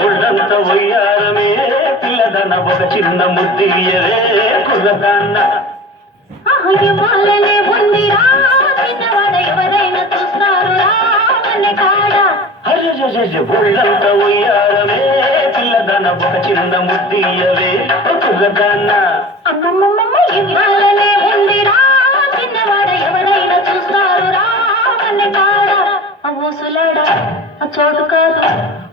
ఒళ్ళంత ఒయ్యారమే పిల్లదన ఒక చిన్న ముద్దియరే కుర్రదాన్న ఆహ్యమాలనే ఉందిరా చిన్నవాడ ఎవరైనా చూస్తారు కాడ. ఒళ్ళంత ఒయ్యారమే ఒక చిన్న ముద్దియరే కుర్రదాన్న అమ్మమ్మమ్మ ఇవ్వాలనే ఉందిరా? చిన్నవాడ ఎవరైనా చూస్తారు రావనే కాడ ఆ ఊసులాడ ఆ చోటు కాదు.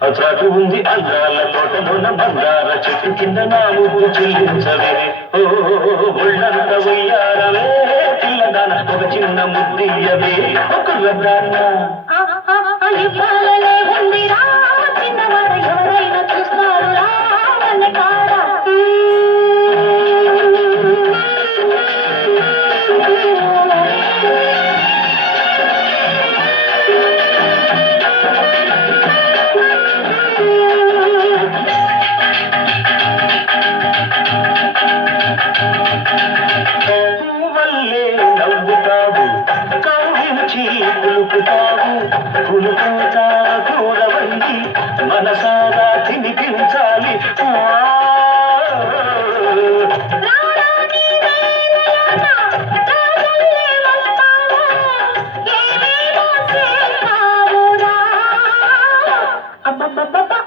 అచాటు ఉంది అందాల తోటలోన బంగార చెట్టు కింద నా ముద్దు చెల్లించవే. ఓ ఒళ్ళంత ఒయ్యారమే పిల్లదాన ఒక చిన్న ముద్దియవే ఆ ఇవ్వాలనే ఉందిరా? రాజల్లే వస్తావా ఏమేమో మనసారా తినిపించాలి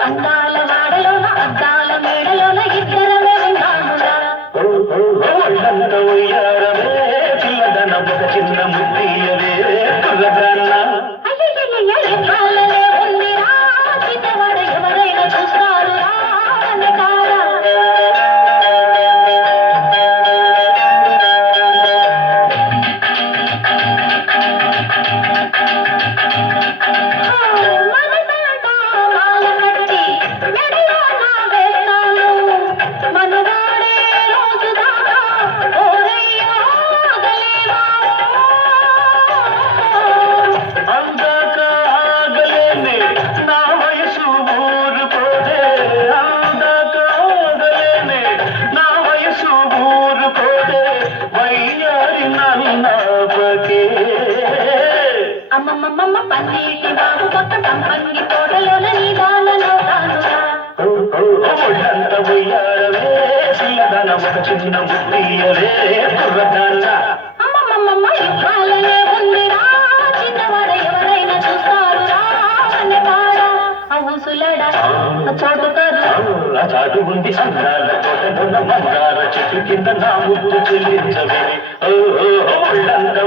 అందాల వాడలోన అద్దాల మేడలోన ఇద్దరమే ఉన్నామురా ఒళ్ళంత ఉయ్యారమే పిల్లదన ఒక చిన్న ముద్దీయవే కుర్రదాన్న తోటలోన ఒక చిన్న అమ్మమ్మమ్మ ఇవ్వాలనే ఉందిరా. చిన్నవాడ ఎవరైనా చూస్తారు చోటు కాదు. చాటు ఉంది అందాల తోటలోన మందార చెట్టు కింద నా ముద్దు చెల్లించవే ఓ ఒళ్ళంత